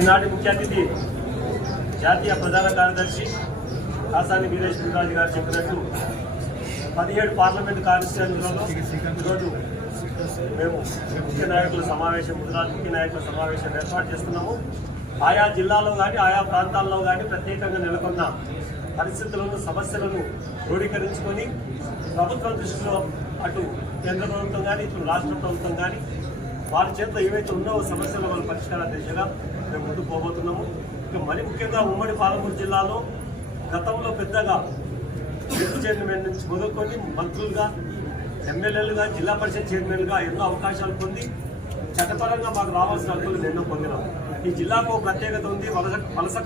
ఈనాటి ముఖ్య అతిథి జాతీయ ప్రధాన కార్యదర్శి కాసాని వీరేష్ ముదిరాజు గారు చెప్పినట్టు 17 పార్లమెంటు కాన్స్టిట్యూన్సీలలో ఈరోజు మేము ముఖ్య నాయకుల సమావేశం ముఖ్య నాయకుల సమావేశం ఏర్పాటు చేస్తున్నాము. ఆయా జిల్లాలో కానీ ఆయా ప్రాంతాల్లో కానీ ప్రత్యేకంగా నెలకొన్న పరిస్థితులను సమస్యలను క్రోడీకరించుకొని ప్రభుత్వం దృష్టిలో అటు కేంద్ర ప్రభుత్వం కానీ ఇటు రాష్ట్ర ప్రభుత్వం కానీ వారి చేత ఏవైతే ఉన్నావో సమస్యల వాళ్ళ పరిష్కార దిశగా మేము ముందుకు పోబోతున్నాము. ఇక మరి ముఖ్యంగా ఉమ్మడి పాలమూరు జిల్లాలో గతంలో పెద్దగా యూత్ చైర్మన్ నుంచి మొదలుకొని మంత్రులుగా ఎమ్మెల్యేలుగా జిల్లా పరిషత్ చైర్మన్గా ఎన్నో అవకాశాలు పొంది చట్టపరంగా మాకు రావాల్సిన హక్కులు ఎన్నో పొందినాం. ఈ జిల్లాకు ప్రత్యేకత ఉంది. వలస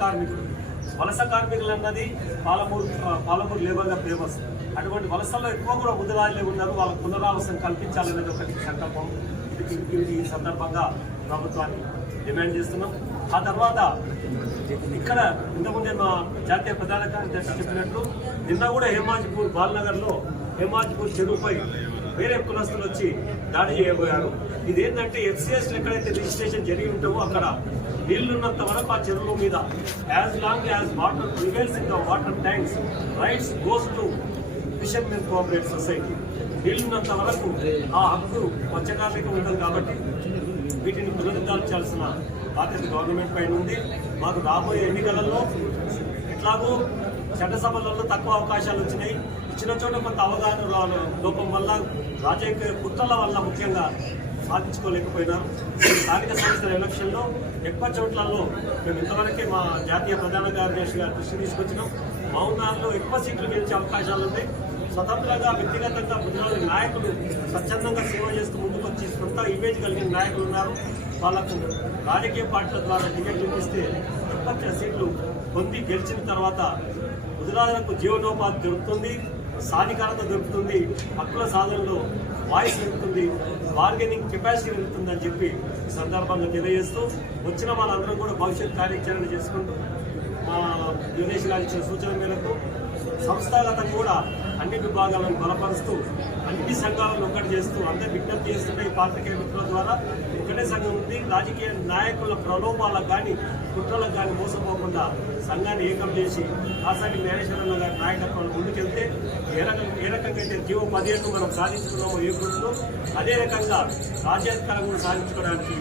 కార్మికులు అన్నది పాలమూరు లేబర్గా ఫేమస్. అటువంటి వలసల్లో ఎక్కువ కూడా ముదిరాజులే ఉన్నారు. వాళ్ళకు పునరావాసం కల్పించాలనేది ఒకటి సంకల్పం. ఈ సందర్భంగా ప్రభుత్వాన్ని డిమాండ్ చేస్తున్నాం. ఆ తర్వాత ఇక్కడ ఇంతకుముందే మా జాతీయ ప్రధాన కార్యదర్శి చెప్పినట్లు నిన్న కూడా హేమాజిపూర్ బాల్నగర్లో హేమాజిపూర్ చెరువుపై వేరే కులస్తులు వచ్చి దాడి చేయబోయారు. ఇదేంటంటే ఎఫ్సిఎస్లు ఎక్కడైతే రిజిస్ట్రేషన్ జరిగి ఉంటావో అక్కడ నీళ్లున్నంత వరకు ఆ చెరువుల మీద as long as water prevails in the water tanks rights goes to fishermen cooperative society. నీళ్లున్నంత వరకు ఆ హక్కు మత్స్యకార్మికం ఉంటుంది. కాబట్టి వీటిని పునరుద్ధరించాల్సిన బాధ్యత గవర్నమెంట్ పైన ఉంది. మాకు రాబోయే ఎన్నికలలో ఎట్లాగో చట్టసభలలో తక్కువ అవకాశాలు వచ్చినాయి. ఇచ్చిన చోట కొంత అవగాహన లోపం వల్ల రాజకీయ కుట్రల వల్ల ముఖ్యంగా సాధించుకోలేకపోయినారు. స్థానిక సంస్థల ఎలక్షన్లో ఎక్కువ చోట్లలో మేము ఇంతవరకే మా జాతీయ ప్రధాన కార్యదర్శి గారి దృష్టి తీసుకొచ్చినాం. మౌనాల్లో ఎక్కువ సీట్లు గెలిచే అవకాశాలు ఉన్నాయి. స్వతంత్రంగా వ్యక్తిగతంగా ముదిరాజు నాయకులు స్వచ్ఛందంగా సేవ చేస్తూ ముందుకు వచ్చి సొంత ఇమేజ్ కలిగిన నాయకులు ఉన్నారు. వాళ్లకు రాజకీయ పార్టీల ద్వారా టికెట్లు ఇస్తే ఎక్కువ సీట్లు పొంది గెలిచిన తర్వాత ముదిరాజులకు జీవనోపాధి దొరుకుతుంది, సాధికారత దొరుకుతుంది, హక్కుల సాధనలో వాయిస్ పెరుగుతుంది, బార్గెనింగ్ కెపాసిటీ పెరుగుతుంది అని చెప్పి ఈ సందర్భంగా తెలియజేస్తూ వచ్చిన వాళ్ళందరూ కూడా భవిష్యత్ కార్యాచరణ చేసుకుంటూ మా యువనేష్ గారు ఇచ్చిన సూచన మేరకు సంస్థాగతంగా కూడా అన్ని విభాగాలను బలపరుస్తూ అన్ని సంఘాలను ఒక్కటి చేస్తూ అందరూ విజ్ఞప్తి చేస్తుంటే ఈ పాత్రికేయ మిత్రుల ద్వారా ఒకటే సంఘం ఉంది. రాజకీయ నాయకుల ప్రలోభాలకు కానీ కుట్రలకు కానీ మోసపోకుండా సంఘాన్ని ఏకం చేసి కాసాని జ్ఞానేశ్వరన్న గారి నాయకత్వాన్ని ముందుకెళ్తే ఏ రకంగా అయితే జీవో 17 మనం సాధించుకున్నామో ఏ గుర్తులో అదే రకంగా రాజ్యాధికారం కూడా సాధించుకోవడానికి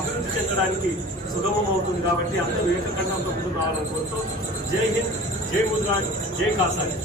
అభివృద్ధి చెందడానికి సుగమం అవుతుంది. కాబట్టి అందరూ ఏకకంఠంతో ముందుకు రావాలని కోరుతూ జై హింద్, జై ముదిరాజ్, జై కాసాని.